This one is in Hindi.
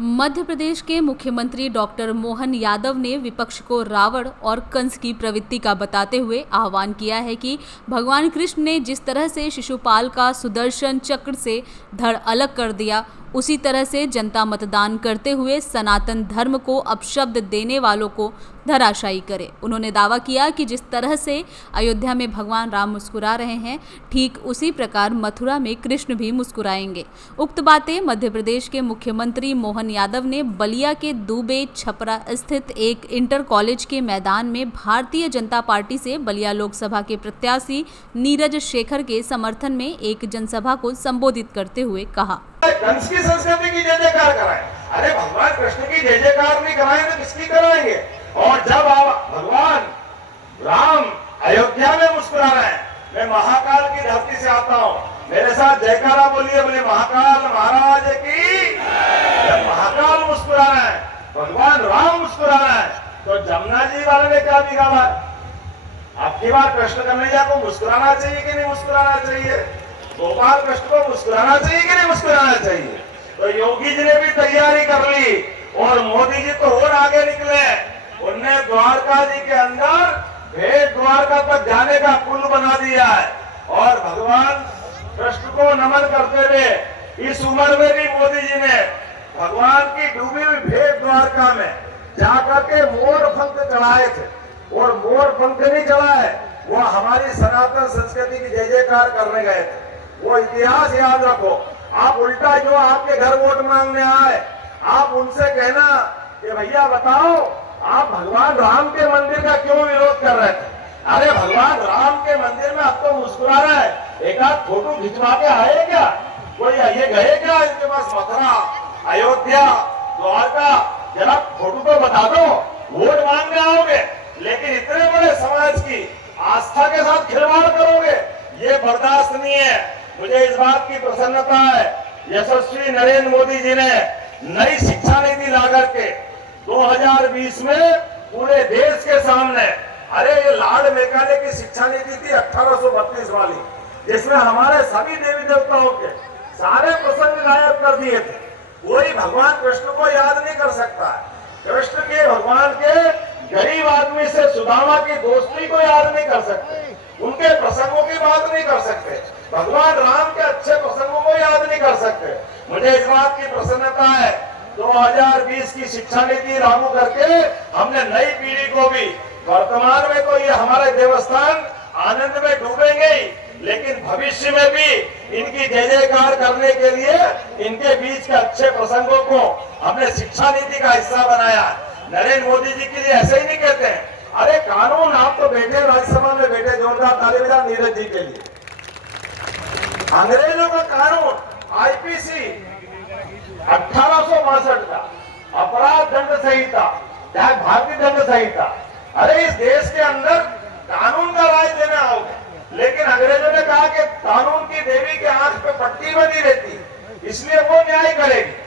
मध्य प्रदेश के मुख्यमंत्री डॉक्टर मोहन यादव ने विपक्ष को रावण और कंस की प्रवृत्ति का बताते हुए आह्वान किया है कि भगवान कृष्ण ने जिस तरह से शिशुपाल का सुदर्शन चक्र से धड़ अलग कर दिया, उसी तरह से जनता मतदान करते हुए सनातन धर्म को अपशब्द देने वालों को धराशायी करे। उन्होंने दावा किया कि जिस तरह से अयोध्या में भगवान राम मुस्कुरा रहे हैं, ठीक उसी प्रकार मथुरा में कृष्ण भी मुस्कुराएंगे। उक्त बातें मध्य प्रदेश के मुख्यमंत्री मोहन यादव ने बलिया के दुबे छपरा स्थित एक इंटर कॉलेज के मैदान में भारतीय जनता पार्टी से बलिया लोकसभा के प्रत्याशी नीरज शेखर के समर्थन में एक जनसभा को संबोधित करते हुए कहा। कंस की संस्कृति की जय जयकार कराएं। अरे भगवान कृष्ण की जय जयकार नहीं कराएं तो किसकी कराएंगे? और जब आप भगवान राम अयोध्या में मुस्कुरा रहे हैं, मैं महाकाल की धरती से आता हूँ, मेरे साथ जयकारा बोलिए, बोले महाकाल महाराज की। जब महाकाल मुस्कुरा रहे हैं, भगवान राम मुस्कुरा रहे हैं, तो जमुना जी वाले ने क्या बिगाड़ा? आपकी बार कृष्ण कन्हैया को मुस्कुराना चाहिए कि नहीं मुस्कुराना चाहिए? गोपाल कृष्ण को मुस्कुराना चाहिए कि नहीं मुस्कुराना चाहिए? तो योगी जी ने भी तैयारी कर ली और मोदी जी तो और आगे निकले। उनने द्वारका जी के अंदर भेद द्वारका तक जाने का पुल बना दिया है। और भगवान कृष्ण को नमन करते हुए इस उम्र में भी मोदी जी ने भगवान की डूबी हुई भेद द्वारका में जाकर के मोर पंख चढ़ाए थे। और मोर पंख नहीं चढ़ाए, वो हमारी सनातन संस्कृति की जय जयकार करने गए थे। वो इतिहास याद रखो। आप उल्टा जो आपके घर वोट मांगने आए, आप उनसे कहना कि भैया बताओ, आप भगवान राम के मंदिर का क्यों विरोध कर रहे थे? अरे भगवान राम के मंदिर में अब तो मुस्कुरा रहा है, एक आध फोटो खिंचवा के आए क्या? कोई ये गए क्या इनके पास मथुरा, अयोध्या, द्वारका? जरा फोटो तो बता दो, वोट मांगने आओगे, लेकिन इतने बड़े समाज की आस्था के साथ खिलवाड़ करोगे, ये बर्दाश्त नहीं है। मुझे इस बात की प्रसन्नता है, यशस्वी नरेंद्र मोदी जी ने नई शिक्षा नीति ला करके 2020 में पूरे देश के सामने, अरे ये लार्ड मेकाले की शिक्षा नीति थी 1832 वाली, जिसमें हमारे सभी देवी देवताओं के सारे प्रसंग गायब कर दिए थे। कोई भगवान कृष्ण को याद नहीं कर सकता है। कृष्ण के भगवान के गरीब आदमी से सुदामा की दोस्ती को याद नहीं कर सकते, उनके प्रसंगों की बात नहीं कर सकते, भगवान राम के अच्छे प्रसंगों को याद नहीं कर सकते। मुझे इस बात की प्रसन्नता है, 2020 की शिक्षा नीति लागू करके हमने नई पीढ़ी को भी, वर्तमान में तो ये हमारे देवस्थान आनंद में डूबेंगे ही, लेकिन भविष्य में भी इनकी जय जयकार करने के लिए इनके बीच के अच्छे प्रसंगों को हमने शिक्षा नीति का हिस्सा बनाया। नरेंद्र मोदी जी के लिए ऐसे ही नहीं कहते हैं, अरे कानून, आप तो बैठे राज्यसभा में बैठे, जोरदार ताली बजा नीरज जी के लिए। अंग्रेजों का कानून आईपीसी 1862 का अपराध दंड संहिता, भारतीय दंड संहिता, अरे इस देश के अंदर कानून